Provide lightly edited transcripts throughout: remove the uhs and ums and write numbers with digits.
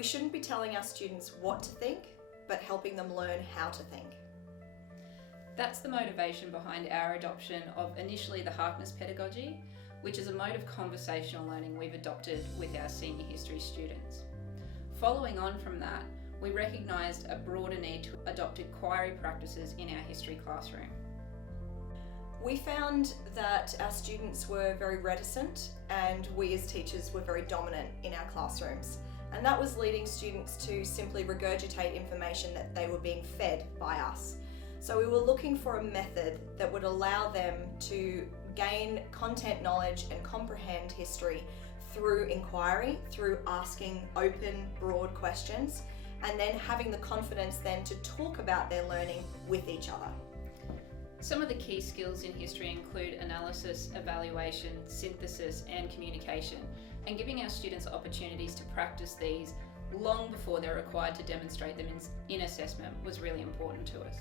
We shouldn't be telling our students what to think, but helping them learn how to think. That's the motivation behind our adoption of initially the Harkness pedagogy, which is a mode of conversational learning we've adopted with our senior history students. Following on from that, we recognised a broader need to adopt inquiry practices in our history classroom. We found that our students were very reticent and we as teachers were very dominant in our classrooms. And that was leading students to simply regurgitate information that they were being fed by us. So we were looking for a method that would allow them to gain content knowledge and comprehend history through inquiry, through asking open, broad questions, and then having the confidence then to talk about their learning with each other. Some of the key skills in history include analysis, evaluation, synthesis, and communication, and giving our students opportunities to practice these long before they're required to demonstrate them in assessment was really important to us.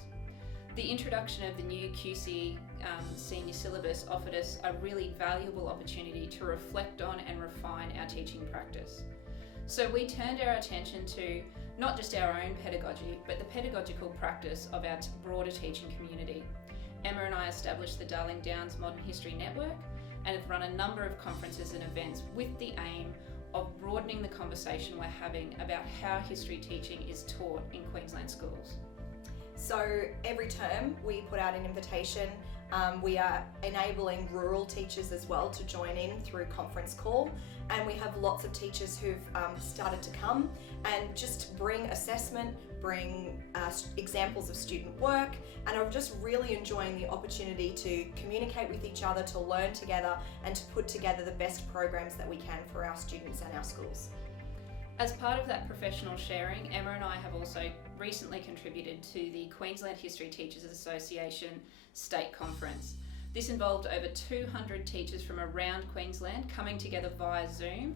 The introduction of the new QC senior syllabus offered us a really valuable opportunity to reflect on and refine our teaching practice. So we turned our attention to not just our own pedagogy, but the pedagogical practice of our broader teaching community. Emma and I established the Darling Downs Modern History Network and have run a number of conferences and events with the aim of broadening the conversation we're having about how history teaching is taught in Queensland schools. So every term we put out an invitation. We are enabling rural teachers as well to join in through conference call, and we have lots of teachers who've started to come and just bring assessment, bring examples of student work, and are just really enjoying the opportunity to communicate with each other, to learn together, and to put together the best programs that we can for our students and our schools. As part of that professional sharing, Emma and I have also recently contributed to the Queensland History Teachers Association State Conference. This involved over 200 teachers from around Queensland coming together via Zoom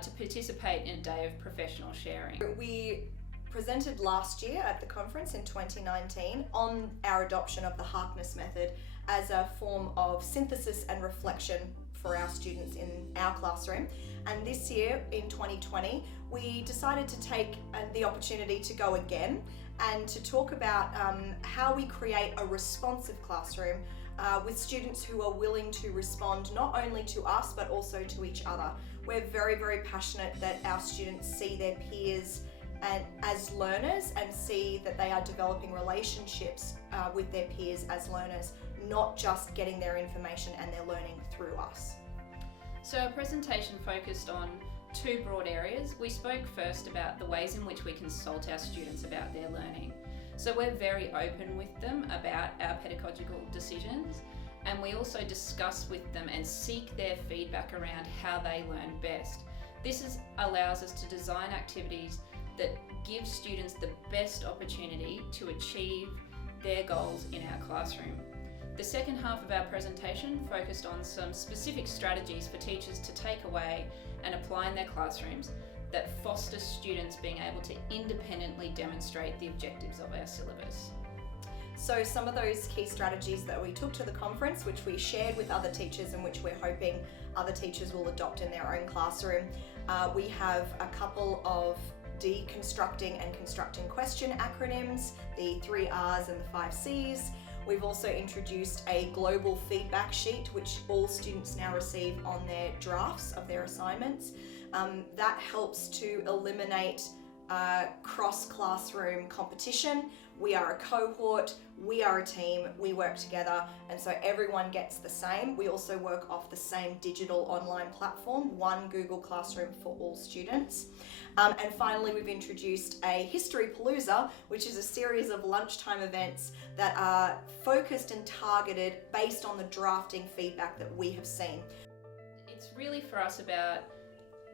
to participate in a day of professional sharing. We presented last year at the conference in 2019 on our adoption of the Harkness method as a form of synthesis and reflection for our students in our classroom. And this year, in 2020, we decided to take the opportunity to go again and to talk about how we create a responsive classroom with students who are willing to respond not only to us but also to each other. We're very, very passionate that our students see their peers as learners and see that they are developing relationships with their peers as learners, not just getting their information and their learning through us. So our presentation focused on two broad areas. We spoke first about the ways in which we consult our students about their learning. So we're very open with them about our pedagogical decisions, and we also discuss with them and seek their feedback around how they learn best. This allows us to design activities that give students the best opportunity to achieve their goals in our classroom. The second half of our presentation focused on some specific strategies for teachers to take away and apply in their classrooms that foster students being able to independently demonstrate the objectives of our syllabus. So some of those key strategies that we took to the conference, which we shared with other teachers and which we're hoping other teachers will adopt in their own classroom, we have a couple of deconstructing and constructing question acronyms, the 3 R's and the 5 C's. We've also introduced a global feedback sheet, which all students now receive on their drafts of their assignments. That helps to eliminate cross-classroom competition. We are a cohort, we are a team, we work together, and so everyone gets the same. We also work off the same digital online platform, one Google Classroom for all students. And finally, we've introduced a History Palooza, which is a series of lunchtime events that are focused and targeted based on the drafting feedback that we have seen. It's really for us about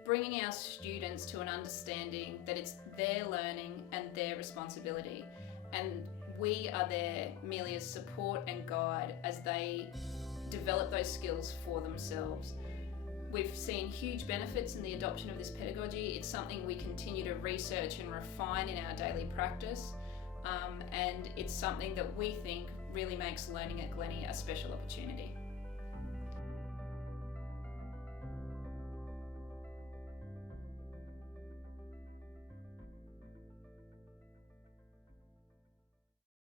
bringing our students to an understanding that it's their learning and their responsibility, and we are there merely as support and guide as they develop those skills for themselves. We've seen huge benefits in the adoption of this pedagogy. It's something we continue to research and refine in our daily practice, and it's something that we think really makes learning at Glennie a special opportunity.